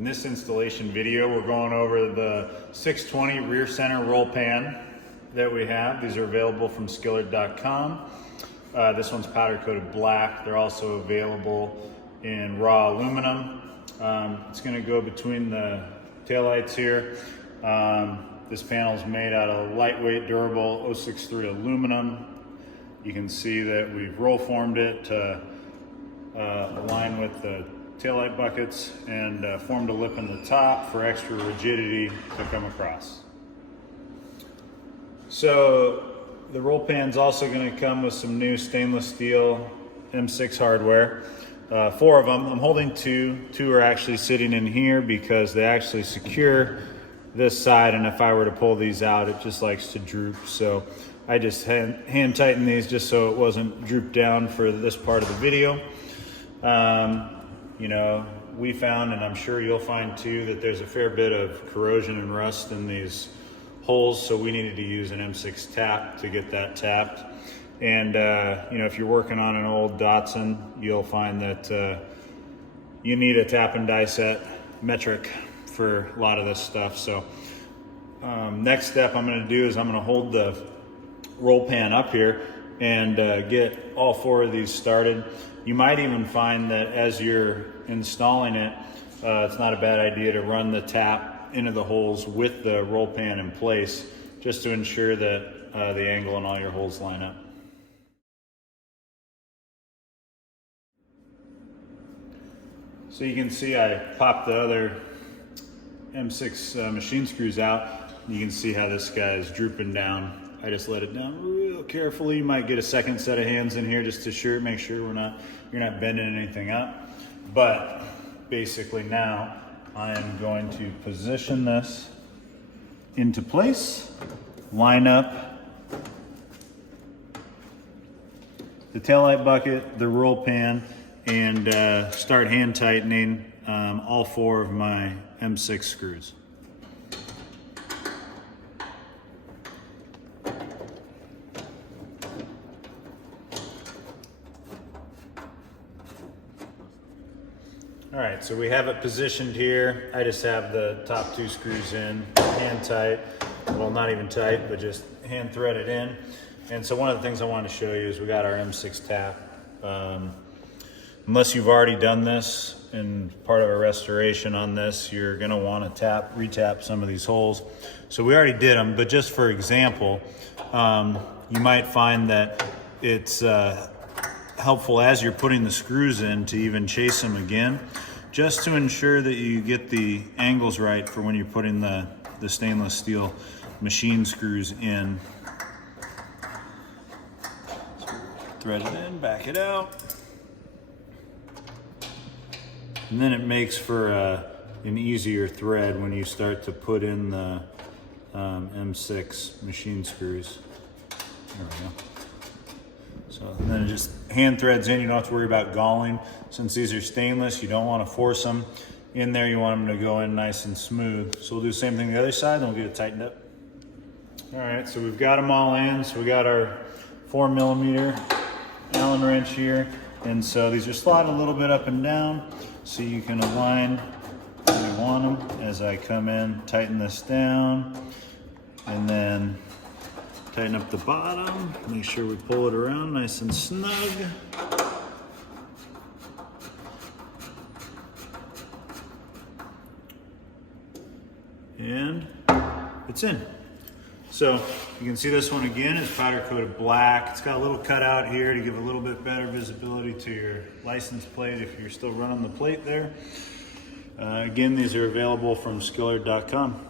In this installation video, we're going over the 620 rear center roll pan that we have. These are available from Skillard.com. This one's powder coated black. They're also available in raw aluminum. It's going to go between the taillights here. This panel is made out of lightweight, durable 063 aluminum. You can see that we've roll formed it to align with the taillight buckets and formed a lip in the top for extra rigidity to come across. So the roll pan's also going to come with some new stainless steel M6 hardware. 4 of them. I'm holding 2. 2 are actually sitting in here because they actually secure this side, and if I were to pull these out, it just likes to droop. So I just hand tightened these just so it wasn't drooped down for this part of the video. You know, we found, and I'm sure you'll find too, that there's a fair bit of corrosion and rust in these holes, so we needed to use an M6 tap to get that tapped. And you know, if you're working on an old Datsun, you'll find that you need a tap and die set metric for a lot of this stuff. So next step I'm going to do is I'm going to hold the roll pan up here and get all 4 of these started. You might even find that as you're installing it, it's not a bad idea to run the tap into the holes with the roll pan in place, just to ensure that the angle in all your holes line up. So you can see I popped the other M6 machine screws out. You can see how this guy is drooping down. I just let it down real carefully. You might get a second set of hands in here just to make sure you're not bending anything up. But basically now I am going to position this into place, line up the taillight bucket, the roll pan, and start hand tightening all 4 of my M6 screws. All right, so we have it positioned here. I just have the top 2 screws in, hand tight. Well, not even tight, but just hand threaded in. And so one of the things I wanted to show you is we got our M6 tap. Unless you've already done this and part of a restoration on this, you're gonna want to retap some of these holes. So we already did them, but just for example, you might find that it's helpful as you're putting the screws in to even chase them again, just to ensure that you get the angles right for when you're putting the stainless steel machine screws in. So thread it in, back it out. And then it makes for an easier thread when you start to put in the M6 machine screws. There we go. So then it just hand threads in. You don't have to worry about galling. Since these are stainless, you don't want to force them in there. You want them to go in nice and smooth. So we'll do the same thing on the other side, and we'll get it tightened up. All right, so we've got them all in. So we got our 4mm Allen wrench here. And so these are slotted a little bit up and down, so you can align where you want them. As I come in, tighten this down, and then tighten up the bottom. Make sure we pull it around nice and snug. And it's in. So you can see this one again is powder coated black. It's got a little cutout here to give a little bit better visibility to your license plate if you're still running the plate there. Again, these are available from Skillard.com.